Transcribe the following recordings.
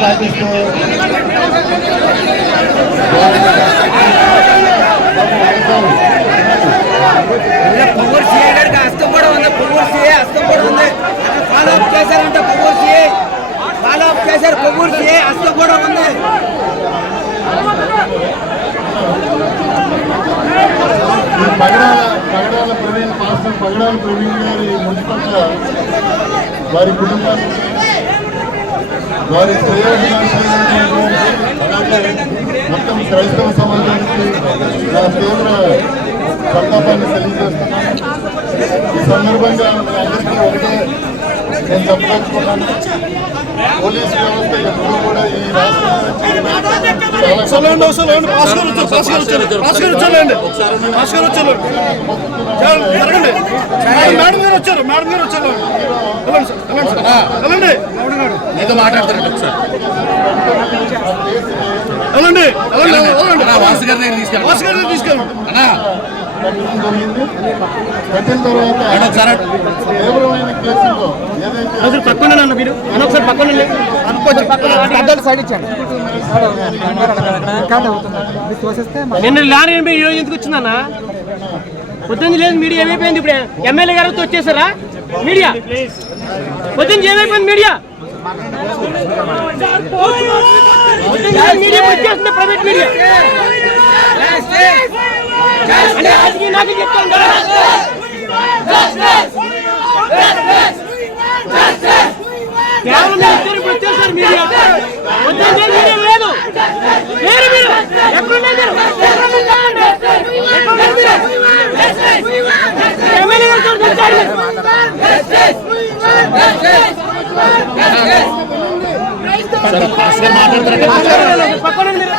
పాటిస్తూ పొగూరు సీఏ గారికి హస్తం కూడా ఉంది పొగూరు సీఏ హస్తం కూడా ఉంది. ఫాలో అప్ చేశారంట పొగూరు సీఏ. ఫాలో అప్ చేశారు పొగూరు సీఏ హస్తం కూడా ఉంది. పగడాల పగడాల ప్రవీణ్ పాస్టర్ పగడాల ప్రవీణ్ గారి పట్ల వారి కుటుంబానికి వారి అలాగే మొత్తం క్రైస్తవ సమాజానికి నా తీవ్ర సంతాపాన్ని తెలియజేస్తున్నాను. ఈ సందర్భంగా అందరికీ ఒకటే నేను చెప్పదలుచుకున్నాను పోలీస్ వ్యవస్థ ఎప్పుడు కూడా ఈ మాట్లాడతారండి ఒకసారి తీసుకెళ్ళండి. గారిని తీసుకెళ్ళండి. కట్టడం జరిగింది కట్టిన తర్వాత మేడం ఒకసారి తీవ్రమైన కేసుల్లో ఏదైతే అసలు పక్కన మీరు ఒకసారి నిన్న లారీ ఎందుకు వచ్చిందన్న? పొద్దున్న లేదు మీడియా ఏమైపోయింది ఇప్పుడు? ఎమ్మెల్యే గారితో వచ్చేసారా? మీడియా? పొద్దున్న ఏమైపోయింది మీడియా? మీడియా వచ్చేస్తుంది ప్రైవేట్ మీడియా. రాజకీయ నాయకులు చెప్తాను కేవలం ఇద్దరు ఇప్పుడు వచ్చేసారు మీడియా లేదు. మీరు ఎక్కడున్నారు ఎమ్మెల్యే గారితో వచ్చారు. పక్కన మీరు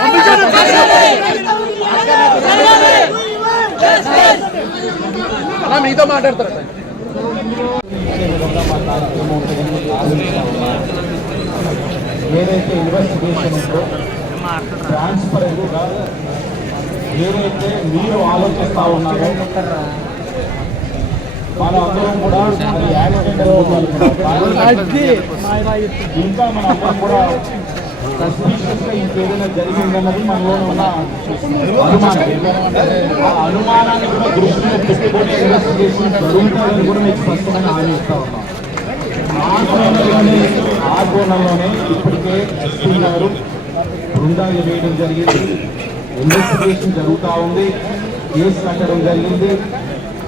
అన్నా మీతో మాట్లాడతారండి ఏదైతే ఇన్వెస్టిగేషన్ ఉందో ట్రాన్స్పరెంట్గా ఏదైతే మీరు ఆలోచిస్తా ఉన్నారో మనం అందరం కూడా యాక్సిడెంట్ ఇంకా మన అందరం కూడా సస్పిషియస్ ఇంకేదైనా జరిగిందన్నది మనలో ఉన్న అనుమానం ఆ అనుమానాన్ని కూడా దృష్టిలో పెట్టుకొని ఇన్వెస్టిగేషన్ జరుగుతుందని కూడా మీకు స్పష్టంగా హామీ ఇస్తా ఉన్నాం ఆ కోణంలోనే ఆ కోణంలోనే ఇప్పటికే ఎస్పీ గారు బృందాలు వేయడం జరిగింది ఇన్వెస్టిగేషన్ జరుగుతూ ఉంది కేసు కట్టడం జరిగింది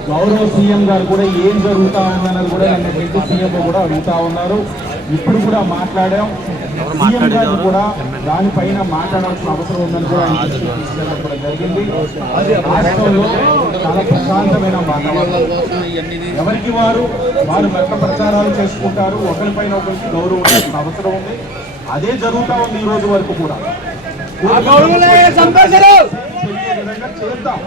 గౌరవ సీఎం గారు కూడా ఏం జరుగుతూ ఉందన్నది కూడా నిన్న పెట్టి సీఎం కూడా అడుగుతా ఉన్నారు. ఇప్పుడు కూడా మాట్లాడాం. సీఎం గారు కూడా దానిపైన మాట్లాడాల్సిన అవసరం ఉందని కూడా జరిగింది. రాష్ట్రంలో చాలా ప్రశాంతమైన వాతావరణం. ఎవరికి వారు? వారు మెత్త ప్రచారాలు చేసుకుంటారు. ఒకరిపైన ఒకరికి గౌరవం అవసరం ఉంది. అదే జరుగుతూ ఉంది ఈ రోజు వరకు కూడా. చేద్దాం.